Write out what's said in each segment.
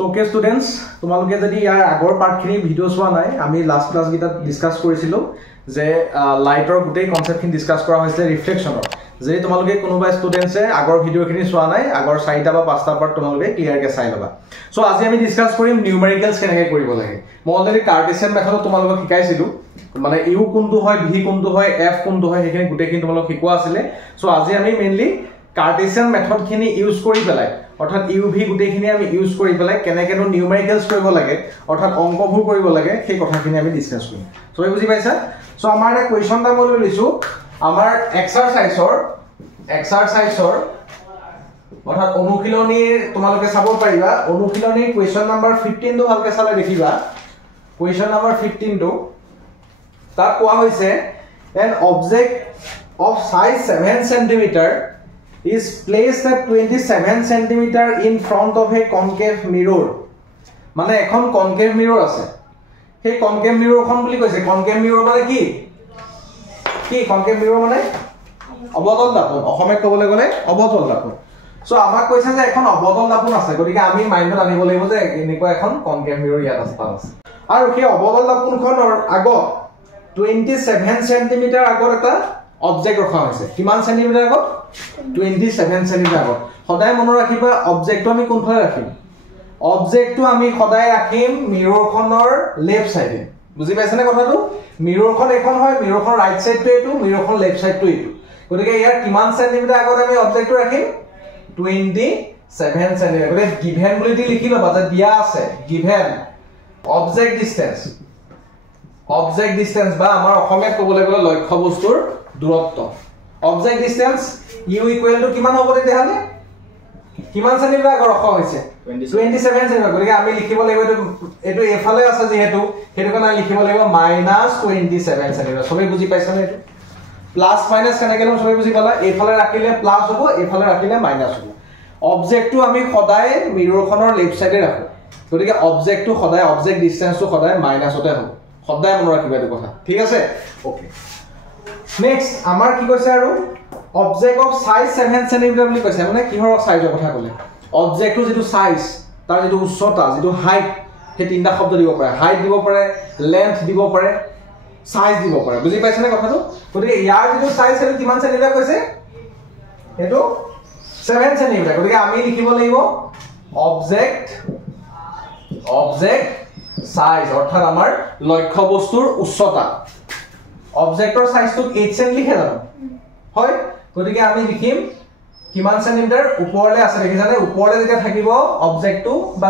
So okay students, তোমালোকে যদি ইয়াৰ আগৰ পাৰ্টখিনি ভিডিও চোৱা নাই, আমি লাষ্ট ক্লাস গিটা ডিসকাস কৰিছিলো যে লাইটৰ গোটেই কনসেপ্টখিনি ডিসকাস কৰা হৈছে ৰিফ্লেকশনৰ। যদি তোমালোকে কোনোবা ষ্টুডেন্টছে আগৰ ভিডিওখিনি চোৱা নাই, আগৰ 4টা বা 5টা পাৰ্ট তোমালোকে ক্লিয়াৰকে চাই লবা। সো আজি আমি ডিসকাস কৰিম নিউমেৰিকেলস কেনেকৈ কৰিব লাগে। মই অলৰেডি কাৰ্টেছিয়ান মেথড তোমালোকক শিকাইছিলো, মানে ইউ কোনটো হয়, ভি কোনটো হয়, এফ কোনটো হয়, সেইখিনি গোটেইখিনি তোমালোকক শিকোৱা আছিল। সো আজি আমি মেইনলি কাৰ্টেছিয়ান মেথডখিনি ইউজ কৰি পেলাই, অৰ্থাৎ ইউ ভি গোটেইখিনি আমি ইউজ কৰি পেলাই কেনেকেনো নিউমেৰিকেলস কৰিব লাগে, অৰ্থাৎ অংকবোৰ কৰিব লাগে, সেই কথাখিনি আমি ডিসকাস কৰিম। সো বুজি পাইছা? সো আমাৰ এটা কোৱেশ্চন এটা মই লৈছো, আমাৰ এক্সাৰসাইজৰ অৰ্থাৎ অনুশীলনীৰ তোমালোকে চাব পাৰিবা। অনুশীলনীৰ কোৱেশ্চন নাম্বাৰ 15 টো ভালকে চালে দেখিবা। কোৱেশ্চন নাম্বাৰ 15 টো তাত কোৱা হৈছে an object of size 7 cm is placed at 27 cm in front of a concave mirror. মানে এখন concave mirror আছে, সেই concave mirror খন বুলি কৈছে। concave mirror মানে কি concave mirror মানে অবতল দাপন, অসমীয়াত ক'বলৈ গ'লে অবতল দাপন। সো আমাক কৈছে যে এখন অবতল দাপন আছে, গতিকে আমি মাইন্ডত আনিব লাগিব যে এনেকুৱা এখন concave mirror ইয়াত আছে। আৰু সেই অবতল দাপনখনৰ আগত 27 cm আগত এটা অবজেক্ট ৰখা হৈছে। কিমান সেন্টিমিটাৰ আগত? 27 সেন্টিমিটাৰ আগত। সদায় মনত ৰাখিবা অবজেক্টটো আমি কোনফালে ৰাখিম? অবজেক্টটো আমি সদায় ৰাখিম মিৰৰখনৰ লেফট সাইডে। বুজি পাইছানে কথাটো? মিৰৰখন এখন হয়, মিৰৰখন ৰাইট সাইডটো এইটো, মিৰৰখন লেফট সাইডটো এইটো। গতিকে ইয়াৰ কিমান সেন্টিমিটাৰ আগত আমি অবজেক্টটো ৰাখিম? 27 সেন্টিমিটাৰ। গতিকে গিভেন বুলি দি লিখি লবা যে দিয়া আছে গিভেন অবজেক্ট ডিসটেন্স বা আমাৰ অসমীয়াত ক'বলৈ গ'লে লক্ষ্য বস্তুৰ দূৰত্ব। Object distance U equal to কিমান হ'ব তেতিয়াহ'লে? কিমান সেন্টিমিটাৰ আগত ৰখা হৈছে? 27 সেন্টিমিটাৰ। গতিকে আমি লিখিব লাগিব এইটো এফালে আছে যেহেতু, সেইটো কাৰণে লিখিব লাগিব -27 সেন্টিমিটাৰ। সবে বুজি পাইছা নে? এইটো প্লাস মাইনাস কেনেকৈ লম সবে বুজি পালা? এইফালে ৰাখিলে প্লাস হ'ব, এইফালে ৰাখিলে মাইনাস হ'ব। অবজেক্টটো আমি সদায় মিৰৰখনৰ লেফট সাইডে ৰাখো, গতিকে অবজেক্টটো সদায় অবজেক্ট ডিসটেন্সটো সদায় মাইনাসতে হ'ব। সদায় মনত ৰাখিবা এইটো কথা, ঠিক আছে? ওকে, নেক্সট আমাৰ কি কৈছে আৰু অবজেক্ট অফ সাইজ 7 সেন্টিমিটাৰ বুলি কৈছে। মানে কিহৰ সাইজৰ কথা ক'লে? অবজেক্টটো যেটো সাইজ, তাৰ যেটো উচ্চতা, যেটো হাইট, সেই তিনটা শব্দ দিব পাৰে। হাইট দিব পাৰে, লেন্থ দিব পাৰে, সাইজ দিব পাৰে। বুজি পাইছানে কথাটো? গতিকে ইয়াৰ যেটো সাইজ সেইটো কিমান সেন্টিমিটাৰ কৈছে? সেইটো 7 সেন্টিমিটাৰ। গতিকে আমি লিখিব লাগিব অবজেক্ট সাইজ, অৰ্থাৎ আমাৰ লক্ষ্য বস্তুৰ উচ্চতা। অবজেক্টৰ সাইজটো 8 সেমি লিখে জানো? হয়, গতিকে আমি লিখিম কিমান সেন্টিমিটাৰ ওপৰলৈ আছে দেখিছানে? ওপৰলৈ যেতিয়া থাকিব অবজেক্টটো বা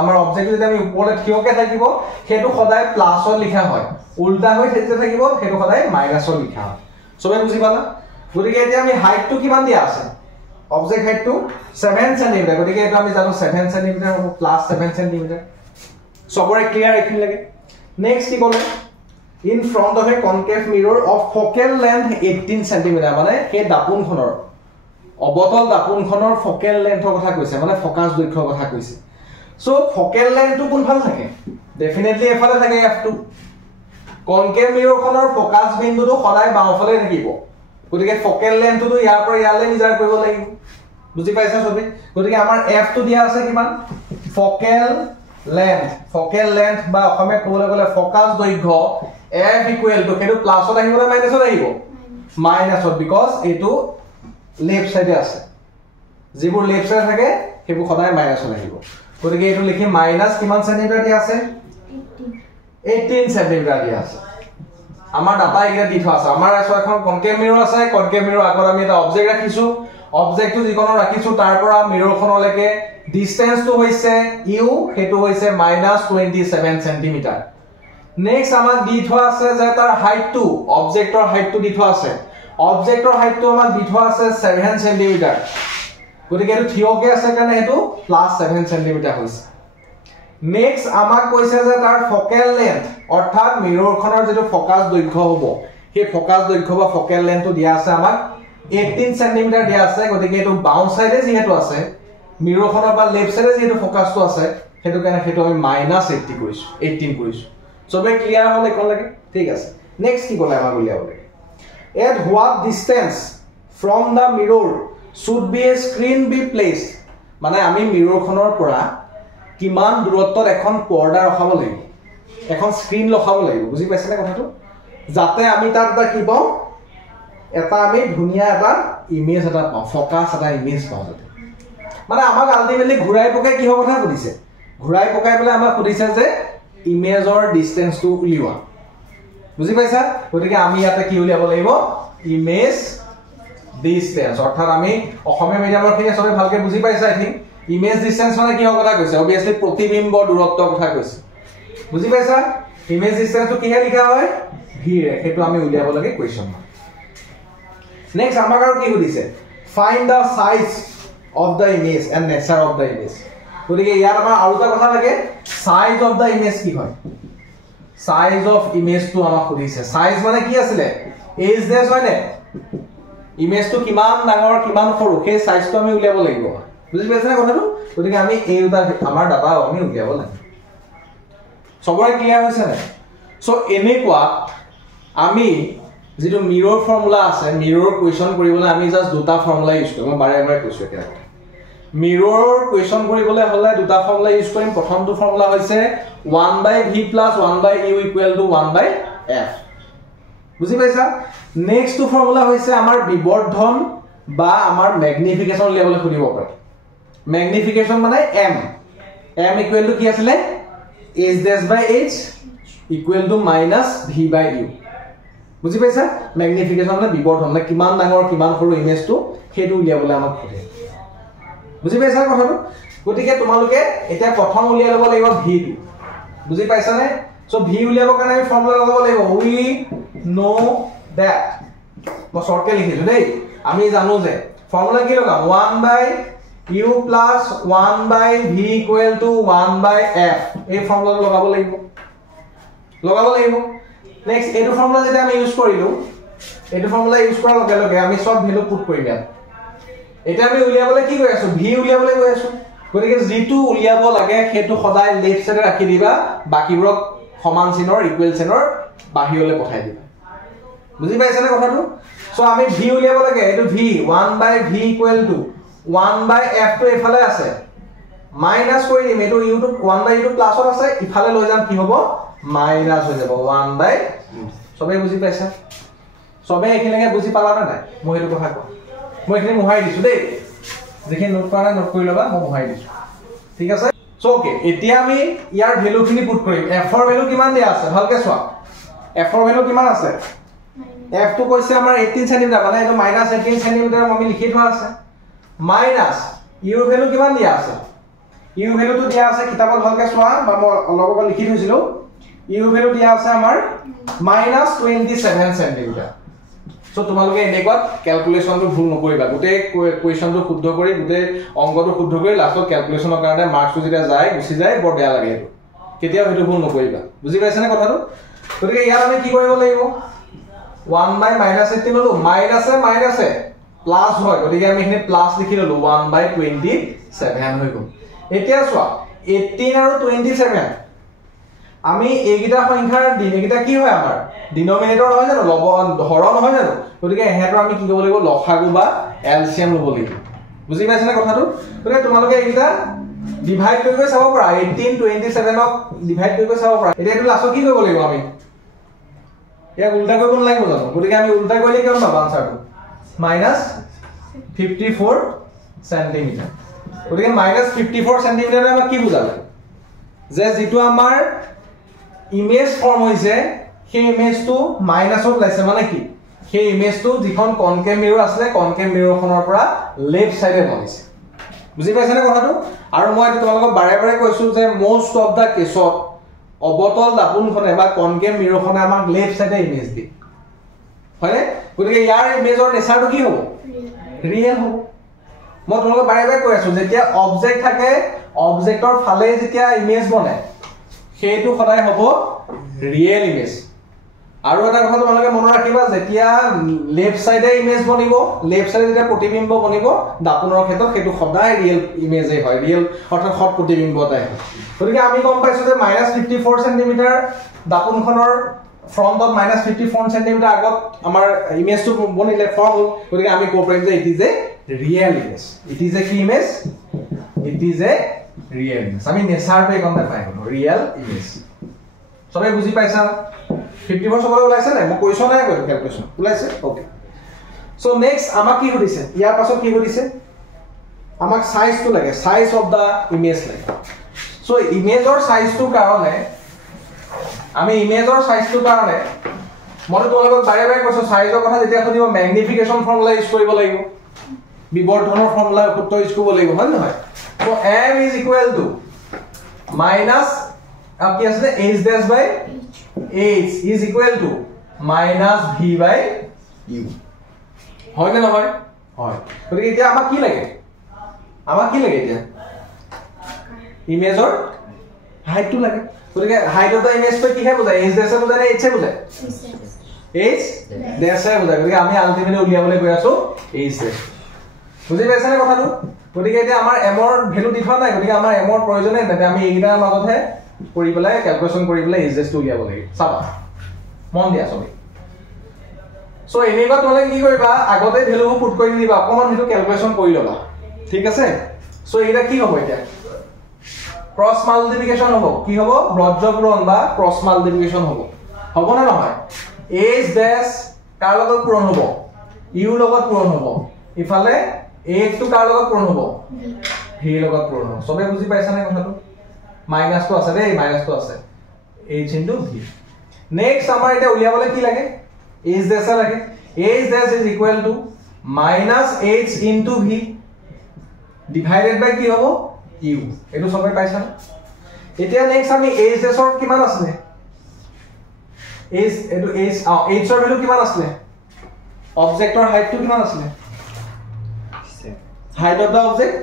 আমাৰ অবজেক্টটো যেতিয়া আমি ওপৰলৈ থিয়কে থাকিব, সেইটো সদায় প্লাছত লিখা হয়। উল্টা হৈ যেতিয়া থাকিব সেইটো সদায় মাইনাছত লিখা হয়। সবে বুজি পালা? গতিকে এতিয়া আমি হাইটটো কিমান দিয়া আছে? অবজেক্ট হাইটটো 7 সেন্টিমিটাৰ। গতিকে এটা আমি জানো 7 সেন্টিমিটাৰ হ'ব প্লাস 7 সেন্টিমিটাৰ। সবৰে ক্লিয়াৰ এইখিনি লাগে? নেক্সট কি ক'লে? In front of A concave মিৰৰ of focal length 18 centimetre. মানে সেই দাপোনখনৰ অবতল দাপোনখনৰ ফকেল লেন্থৰ কথা কৈছে, মানে ফকাস দৈৰ্ঘ্যৰ কথা কৈছে। সো ফকেল লেন্থটো কোনফালে থাকে? ডেফিনেটলি এফালে থাকে, F2। কনকেভ মিৰৰখনৰ ফকাস বিন্দুটো সদায় বাওঁফালে থাকিব, গতিকে ফকেল লেন্থটো ইয়াৰ পৰা ইয়ালৈ মিজাৰ কৰিব লাগিব। বুজি পাইছা সবে? গতিকে আমাৰ F টো দিয়া আছে কিমান? ফকেল লেন্থ বা অসমীয়াত ক'বলৈ গ'লে ফকাস দৈৰ্ঘ্য F ইকুৱেল টু, সেইটো প্লাছত আহিব নে মাইনাছত আহিব? মাইনাছত, বিকজ এইটো লেফট সাইডে আছে। যিবোৰ লেফট সাইডে থাকে সেইবোৰ সদায় মাইনাছত আহিব। গতিকে এইটো লিখি মাইনাস কিমান সেন্টিমিটাৰ দিয়া আছে? 18 সেন্টিমিটাৰ দিয়া আছে। আমাৰ ডাটা এইটা দি থোৱা আছে। আমাৰ এখন কনকেভ মিৰৰ আছে, কনকেভ মিৰৰ আগত আমি এটা অবজেক্ট ৰাখিছো। অবজেক্টটো যিকোনো ৰাখিছো তাৰ পৰা মিৰৰখনলৈকে ডিসটেন্সটো হৈছে ইউ, সেইটো হৈছে -27 সেন্টিমিটাৰ। নেক্সট আমাক দি থোৱা আছে যে তাৰ হাইটটো, অবজেক্টৰ হাইটটো দি থোৱা আছে। অবজেক্টৰ হাইটটো আমাক দি থোৱা আছে 7 সেন্টিমিটাৰ। গতিকে এইটো থিয়কে আছে কাৰণে সেইটো +7 সেন্টিমিটাৰ হৈছে। নেক্সট আমাক কৈছে যে তাৰ ফকেল লেন্থ, অৰ্থাৎ মিৰৰখনৰ যেটো ফকাস দৈৰ্ঘ্য হ'ব, সেই ফকাস দৈৰ্ঘ্য বা ফকেল লেন্থটো দিয়া আছে আমাক 18 সেন্টিমিটাৰ দিয়া আছে। গতিকে এইটো বাওঁ সাইডে যেহেতু আছে, মিৰৰখনৰ বা লেফট সাইডে যেহেতু ফকাসটো আছে, সেইটো কাৰণে সেইটো আমি -18 কৰিছো, 18 কৰিছো। সবে ক্লিয়াৰ হ'ল একেলগে? ঠিক আছে। নেক্সট কি ক'লে আমাক উলিয়াবলৈ? At what distance from the mirror should be a screen be placed? মানে আমি মিৰৰখনৰ পৰা কিমান দূৰত্বত এখন পৰ্দা ৰখাব লাগিব এখন স্ক্ৰীন ৰখাব লাগিব বুজি পাইছানে কথাটো যাতে আমি তাত এটা কি পাওঁ এটা আমি ধুনীয়া এটা ইমেজ এটা পাওঁ ফকাস এটা ইমেজ পাওঁ যাতে মানে আমাক আলটিমেটলি ঘূৰাই পকাই কিহৰ কথা সুধিছে ঘূৰাই পকাই পেলাই আমাক সুধিছে যে ইমেজৰ ডিসটেন্সটো উলিওৱা বুজি পাইছা গতিকে আমি ইয়াতে কি উলিয়াব লাগিব ইমেজ ডিসটেন্স অৰ্থাৎ আমি অসমীয়া মিডিয়ামৰ খিনি সবে ভালকে বুজি পাইছা আই থিংক ইমেজ ডিসটেন্স মানে কিহৰ কথা কৈছে অবিয়াসলি প্ৰতিবিম্ব দূৰত্বৰ কথা কৈছে বুজি পাইছা ইমেজ ডিসটেন্সটো কিহে লিখা হয় ভি ৰে হেতু আমি উলিয়াব লাগে কোৱেশ্চন নেক্সট আমাক আৰু কি সুধিছে find the size of the image and nature of the image গতিকে ইয়াত আমাৰ আৰু এটা কথা লাগে সাইজ অফ দা ইমেজ কি হয় সাইজ অফ ইমেজ টু আমাক সুধিছে সাইজ মানে কি আছিল এজনেস হয় নে ইমেজ টু কিমান ডাঙৰ কিমান সৰু সেই সাইজটো আমি উলিয়াব লাগিব বুজি পাইছানে কথাটো গতিকে আমি এই দুটা আমাৰ ডাটা আমি উলিয়াব লাগে সবৰে ক্লিয়াৰ হৈছে নে সো এনেকুৱা আমি যেটো মিৰৰ ফৰ্মুলা আছে মিৰৰ কোৱেশ্চন কৰিবলৈ আমি জাস্ট দুটা ফৰ্মুলা ইউজ কৰিম মই বাৰে বাৰে কৈছো এতিয়া মিৰৰ কোৱেশ্চন কৰিবলৈ হলে দুটা ফৰ্মুলা ইউজ কৰিম প্ৰথমটো ফৰ্মুলা হৈছে 1/v + 1/u = 1/f বুজি পাইছা নেক্সট টু ফৰ্মুলা হৈছে আমাৰ বিবৰ্ধন বা আমাৰ ম্যাগনিফিকেশন লেভেল খুলিব পাৰে ম্যাগনিফিকেশন মানে m = কি আছিল h/h = -v/u বুজি পাইছা ম্যাগনিফিকেশন মানে বিবৰ্ধন মানে কিমান ডাঙৰ কিমান সৰু ইমেজটো হেতু উলিয়াবলৈ আমাক খুলে বুজি পাইছা কথাটো গতিকে তোমালোকে এতিয়া প্ৰথম উলিয়াই ল'ব লাগিব v টো বুজি পাইছা নে সো v উলিয়াবৰ কাৰণে আমি ফৰ্মুলা লগাব লাগিব we know that মই শৰ্টকে লিখিছো দেই আমি জানো যে ফৰ্মুলা কি লগাম 1/u + 1/v = 1/f এই ফৰ্মুলা লগাব লাগিব নেক্সট এইটো ফৰ্মুলা যেটা আমি ইউজ কৰিলো এইটো ফৰ্মুলা ইউজ কৰাৰ লগে লগে আমি সব ভ্যালু পুট কৰিম ইয়াত এটা আমি উলিয়াবলৈ কি কৈ আছো v উলিয়াবলৈ কৈ আছো গতিকে যেটো উলিয়াব লাগে হেতু সদায় লেফট সাইডে ৰাখি দিবা বাকিবোৰক সমান চিনৰ ইকুৱেল চিনৰ বাহিৰলৈ পঠাই দিবা বুজি পাইছানে কথাটো সো আমি v উলিয়াব লাগে এটো v 1/v = 1/f টো এফালে আছে মাইনাস কৰি দিম এটো u টো 1/u টো প্লাসত আছে ইফালে লৈ যাম কি হ'ব মাইনাস হৈ যাব 1/u সবে বুজি পাইছা সবে এখিনকে বুজি পালা না নাই মই এটো কথা কওঁ মই এখিনি মুহাই দিছো দেই দেখি নোট কৰা নোট কৰি লবা মই মুহাই দিছো ঠিক আছে সো ওকে এতিয়া আমি ইয়াৰ ভ্যালু খিনি পুট কৰিম f ৰ ভ্যালু কিমান দিয়া আছে ভালকে চোৱা f ৰ ভ্যালু কিমান আছে f টো কৈছে আমাৰ 18 সেমি মানে এটো -18 সেমি আমি লিখি থোৱা আছে মাইনাস u ৰ ভ্যালু কিমান দিয়া আছে u ৰ ভ্যালুটো দিয়া আছে কিতাপত ভালকে চোৱা বা মই অলপ লিখি থৈছিলো u ৰ ভ্যালু দিয়া আছে আমাৰ -27 সেমি সো তোমালোকে এনেকুৱা ক্যালকুলেশনটো ভুল নকৰিবা গুটে কোৱেশ্চনটো শুদ্ধ কৰি গুটে অংকটো শুদ্ধ কৰি লাষ্টত ক্যালকুলেশনৰ কাৰণে মাৰ্কটো যেতিয়া যায় গুছি যায় বৰ বেয়া লাগে এটো কেতিয়াও হেতু ভুল নকৰিবা বুজি পাইছানে কথাটো গতিকে ইয়াত আমি কি কৰিব লাগিব 1/-18 ললো মাইনাসে প্লাস হয় গতিকে আমি এখানে প্লাস লিখি ললো 1/27 হৈ গল এতিয়া চোৱা 18 আৰু 27 আমি এইগিটা সংখ্যাৰ দিন এইগিটা কি হয় আমাৰ ডিনোমিনেটৰ নহয় জানো হৰণ নহয় জানো গতিকে এহেতৰ আমি কি কৰিব লাগিব লসাগু বা এলসিএম লব লাগিব বুজি পাইছানে কথাটো গতিকে তোমালোকে এইগিটা ডিভাইড কৰি চাব পাৰা 18 27 ক ডিভাইড কৰি চাব পাৰা এতিয়া এটো লাষ্টত কি কৰিব লাগিব আমি ইয়া উল্টা কৰিব নালাগিব জানো গতিকে আমি উল্টা কৰিলে কিমান পাম আনসাৰটো -54 সেন্টিমিটাৰ গতিকে -54 সেন্টিমিটাৰ আমাক কি বুজালে যে যেটো আমাৰ ইমেজ ফৰ্ম হৈছে সেই ইমেজটো মাইনাসত লাইছে মানে কি সেই ইমেজটো যিখন কনকেভ মিৰৰ আছে কনকেভ মিৰৰখনৰ পৰা লেফট সাইডে বনিছে বুজি পাইছানে কথাটো আৰু মই তোমালোকক বাৰে বাৰে কৈছো যে মোস্ট অফ দা কেছত অবতল দাপোনখনে বা কনকেভ মিৰৰখনে আমাক লেফট সাইডে ইমেজ দিয়ে হয়নে গতিকে ইয়াৰ ইমেজৰ নেচাৰটো কি হ'ব ৰিয়েল হ'ব মই তোমালোকক বাৰে বাৰে কৈ আছো যেতিয়া অবজেক্ট থাকে অবজেক্টৰ ফালে যেতিয়া ইমেজ বনে সেইটো সদায় হ'ব ৰিয়েল ইমেজ আৰু এটা কথা তোমালোকে মনত ৰাখিবা যেতিয়া লেফট সাইডে ইমেজ বনিব লেফট সাইডে যেতিয়া প্ৰতিবিম্ব বনিব দাপোনৰ ক্ষেত্ৰত সেইটো সদায় ৰিয়েল ইমেজে হয় ৰিয়েল অৰ্থাৎ হট প্ৰতিবিম্বতাই হয় গতিকে আমি গম পাইছো যে -54 সেন্টিমিটাৰ দাপোনখনৰ ফ্ৰন্টত -54 সেন্টিমিটাৰ আগত আমাৰ ইমেজটো বনিলে ফৰ্ম হ'ল গতিকে আমি ক'ব পাৰিম যে it is a real image it is a কি image it is a real image আমি নেচাৰটো এইকণতে পাই গ'লো ৰিয়েল ইমেজ সবে বুজি পাইছা 54 সবৰে ওলাইছে নাই মই কৈছো নাই কৰো ক্যালকুলেশন ওলাইছে ওকে সো নেক্সট আমাক কি কৰিছে ইয়াৰ পাছত কি কৰিছে আমাক সাইজটো লাগে সাইজ অফ দা ইমেজ লাগে সো ইমেজৰ সাইজটো কাৰণে আমি ইমেজৰ সাইজটো কাৰণে মই তোমালোকক বাৰে বাৰে কৈছো সাইজৰ কথা যেতিয়া খুদিব ম্যাগনিফিকেশন ফৰ্মুলা ইউজ কৰিব লাগিব বিবৰ্ধনৰ ফৰ্মুলা সূত্ৰ ইউজ কৰিব লাগিব হয় নহয় so m is equal to minus কি আছে h dash by h is equal to minus v by u হয় না নহয় হয় গতিকে এতিয়া আমাক কি লাগে এতিয়া ইমেজৰ হাইটটো লাগে গতিকে হাইট অফ দা ইমেজটো কিহে বুজায় h dash বুজায় নে h বুজায় h dash বুজায় গতিকে আমি আলটিমেটলি উলিয়াবলৈ গৈ আছো h dash বুজি পাইছানে কথাটো গতিকে এতিয়া আমাৰ m ৰ ভ্যালু দিফা নাই গতিকে আমাৰ m ৰ প্ৰয়োজন নাই তেতিয়া আমি এইকেইটাৰ মাজতহে কৰি পেলাই ক্যালকুলেশন কৰি পেলাই h dash টো উলিয়াব লাগে চাবা মন দিয়া সবে সো এনেবা তোমালোকে কি কৰিবা আগতে ভ্যালুবোৰ পুট কৰি দিবা অকমান হেতু ক্যালকুলেশন কৰি লবা ঠিক আছে সো এইটা কি হ'ব এতিয়া ক্ৰস মাল্টিপ্লিকেশন হ'ব কি হ'ব ব্ৰজ্য পূৰণ বা ক্ৰস মাল্টিপ্লিকেশন হ'ব না নহয় h dash কাৰ লগত পূৰণ হ'ব u লগত পূৰণ হ'ব ইফালে h টো কাৰ লগত পূৰণ হ'ব v লগত পূৰণ হ'ব সবে বুজি পাইছা নে কথাটো মাইনাস তো আছে দেই মাইনাস তো আছে h into v নেক্সট আমাৰ এটা উলিয়াবলৈ কি লাগে h dash লাগে h dash is equal to minus h into v divided by কি হ'ব u এটো সবে পাইছা এতিয়া নেক্সট আমি h dash ৰ কিমান আছে h এটো h ৰ ভ্যালু কিমান আছে অবজেক্টৰ হাইটটো কিমান আছে height of the object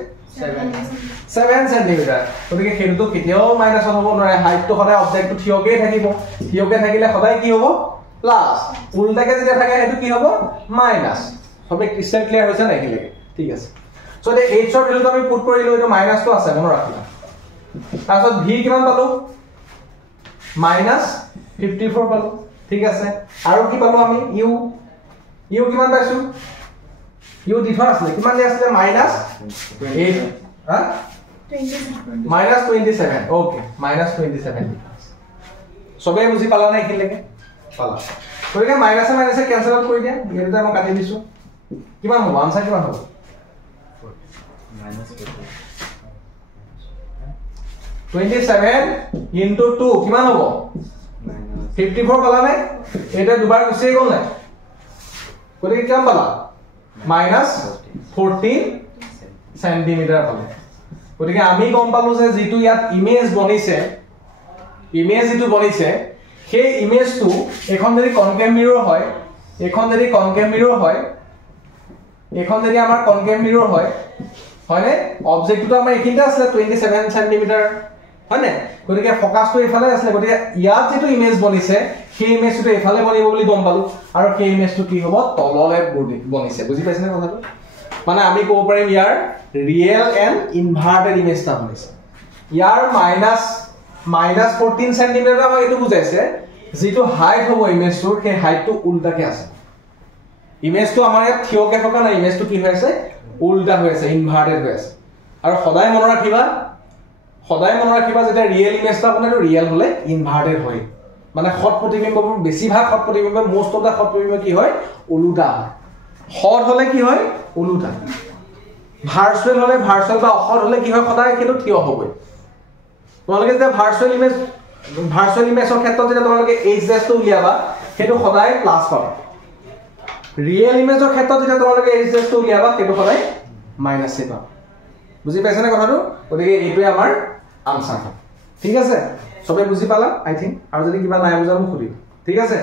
7 centimetre গতিকে হেতুটো কেতিয়াও মাইনাস হ'ব নোৱাৰে হাইটটো সদায় অবজেক্টটো থিয়কে থাকিব থিয়কে থাকিলে সদায় কি হ'ব প্লাস উল্টাকে যেতিয়া থাকে হেতু কি হ'ব মাইনাস সবে ক্লিয়াৰ ক্লিয়াৰ হৈছে নাই কি ঠিক আছে সো দে h ৰ ভ্যালুটো আমি পুট কৰিলো এটো মাইনাস তো আছে মন ৰাখিবা তাৰছত v কিমান পালো -54 পালো ঠিক আছে আৰু কি পালো আমি u কিমান পাইছো u দিফা আছে কিমান দি আছে -8 হা -27 ওকে -27 সবে বুজি পালা নাই কি লাগে পালা কইকে মাইনাসে মাইনাসে ক্যান্সেল আউট কৰি দিয়া এটা মই কাটি দিছো কিমান হ'ব আনসার কিমান হ'ব -27 into 2 কিমান হ'ব 54 পালা নাই এটা দুবাৰ গুছি গ'ল নাই কইকে কিমান পালা -14 সেন্টিমিটাৰ পালে গতিকে আমি গম পালো যে যেটো ইয়াত ইমেজ বনিছে সেই ইমেজটো এখন যদি কনকেভ মিৰৰ হয় আমাৰ কনকেভ মিৰৰ হয়নে অবজেক্টটো আমাৰ এখিনতে আছে 27 সেন্টিমিটাৰ হয়নে গতিকে ফোকাসটো ইফালে আছে গতিকে ইয়াত যেটো ইমেজ বনিছে সেই ইমেজটো ইফালে বনিব বুলি গম পালো আৰু সেই ইমেজটো কি হ'ব তললে বনিছে বুজি পাইছনে কথাটো মানে আমি কব পাৰিম ইয়াৰ ৰিয়েল এন্ড ইনভাৰ্টেড ইমেজটা বনিছে ইয়াৰ -14 সেন্টিমিটাৰ আমাক এটো বুজাইছে যেটো হাইট হ'ব ইমেজটোৰ সেই হাইটটো উল্টাকে আছে ইমেজটো আমাৰ ইয়াত থিয়কে থকা নাই ইমেজটো কি হৈ আছে উল্টা হৈ আছে ইনভাৰ্টেড হৈ আছে আৰু সদায় মনত ৰাখিবা যেতিয়া ৰিয়েল ইমেজটা বনাটো ৰিয়েল হলে ইনভাৰ্টেড হয় মানে হট প্ৰতিবিম্ববোৰ বেছিভাগ হট প্ৰতিবিম্ব মোস্ট অফ দা হট প্ৰতিবিম্ব কি হয় উল্টা হট হলে কি হয় উল্টা ভাৰ্চুৱেল হলে ভাৰ্চুৱেল বা অহট হলে কি হয় সদায় কিন্তু থিয় হ'বই তোমালোকে যে ভাৰ্চুৱেল ইমেজৰ ক্ষেত্ৰত যে তোমালোকে h dash টো উলিয়াবা হেতু সদায় প্লাস পাবা ৰিয়েল ইমেজৰ ক্ষেত্ৰত যে তোমালোকে h dash টো উলিয়াবা হেতু সদায় মাইনাস পাবা বুজি পাইছানে কথাটো গতিকে এইটোৱে আমাৰ আনসাৰ ঠিক আছে সবে বুজি পালা আই থিংক আৰু যদি কিবা নাই বুজা মোক সুধিবা ঠিক আছে